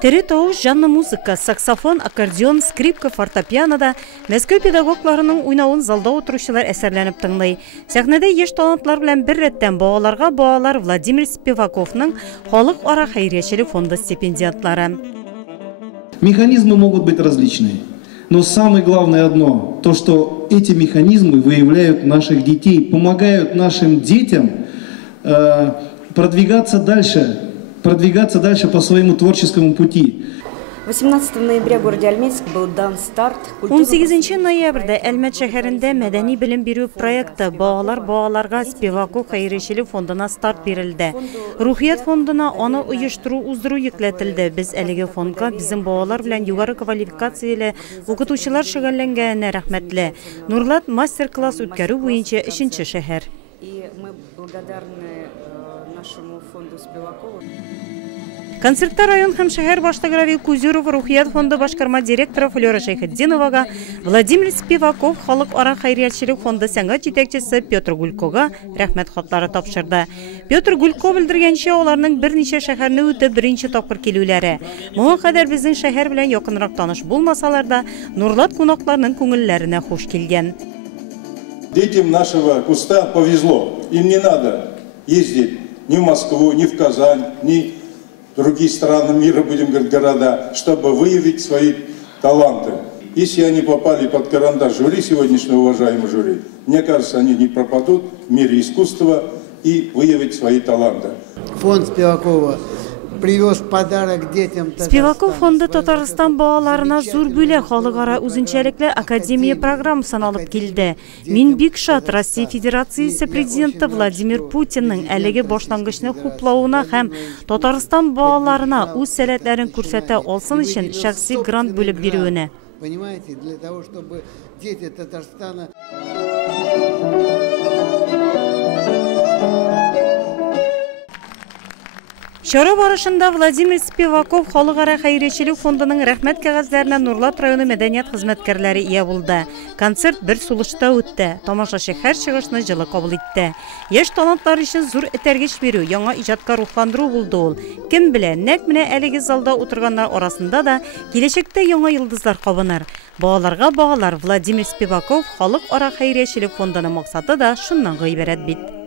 Тере тауыш, жанны музыка, саксофон, аккордеон, скрипка, фортепианода Мәскәү педагогларының уйнавын залда отыручылар әсәрләнеп тыңлый. Сәхнәдә яшь талантлар белән бер рәттән балалар Владимир Спиваковның халык ара хәйриячелек фонды стипендиатлары. Механизмы могут быть различные, но самое главное одно, то что эти механизмы выявляют наших детей, помогают нашим детям продвигаться дальше по своему творческому пути. 18 ноября в городе Альметьевск был дан старт. 18 ноябрьдә Әлмәт шәһәрендә мәдәни белем бирү проекты балаларга Спиваков хәйриячелек фондына старт бирелде. Рухият фондына аны уздыру йөкләтелде. Без әлеге фондга безнең балалар белән югары квалификацияле укытучылар шөгыльләнгәненә рәхмәтле. Нурлат мастер-класс үткәрү буенча 3нче шәһәр. И мы благодарны нашему фонду Спивакова. Концертта район һәм шәһәр башлыгы Равил Кузюров, Рухият фонды башкарма директоры Флора Шәйхетдиновага, Владимир Спиваков халык ара хәйриячелек фонды сәнгать җитәкчесе Петр Гулькога рәхмәт хатлары тапшырды. Петр Гулько белдергәнчә, аларның берничә шәһәрне үтеп беренче тапкыр килүләре. Моңа кадәр безнең шәһәр белән якынрак таныш булмасалар да, Нурлат кунакларның күңелләренә хуш килгән. Детям нашего куста повезло. Им не надо ездить ни в Москву, ни в Казань, ни в другие страны мира, будем говорить, города, чтобы выявить свои таланты. Если они попали под карандаш жюри, сегодняшнего уважаемого жюри, мне кажется, они не пропадут в мире искусства и выявить свои таланты. Фонд Спивакова привез подарок детям. Спиваков фонды Татарстан балаларына зур бүләк халыкара үзенчәлекле академия программасын алып килде. Мин бик шат Россия Федерациясе президенты Владимир Путинның әлеге башлангычны хуплауына һәм Татарстан балаларына үз сәләтләрен күрсәтә алсын өчен шәхси грант бүлеп бирүенә. Понимаете, для того, чтобы дети Татарстана... Чара барышында Владимир Спиваков халык ара хәйриячелек фондының рәхмәт кәгазьләренә Нурлат районы мәдәният хезмәткәрләре ия булды. Концерт бер сулышта үтте. Тамашачы һәр чыгышны җылы кабул итте. Яшь талантлар өчен зур этәргеч бирү, яңа иҗатка рухландыру булды ул. Кем белә, нәкъ менә әлеге залда утырганнар арасында да киләчәктә яңа йолдызлар кабыныр. Балаларга багалар Владимир Спиваков халык ара хәйриячелек фондының максаты да шуннан гыйбарәт бит.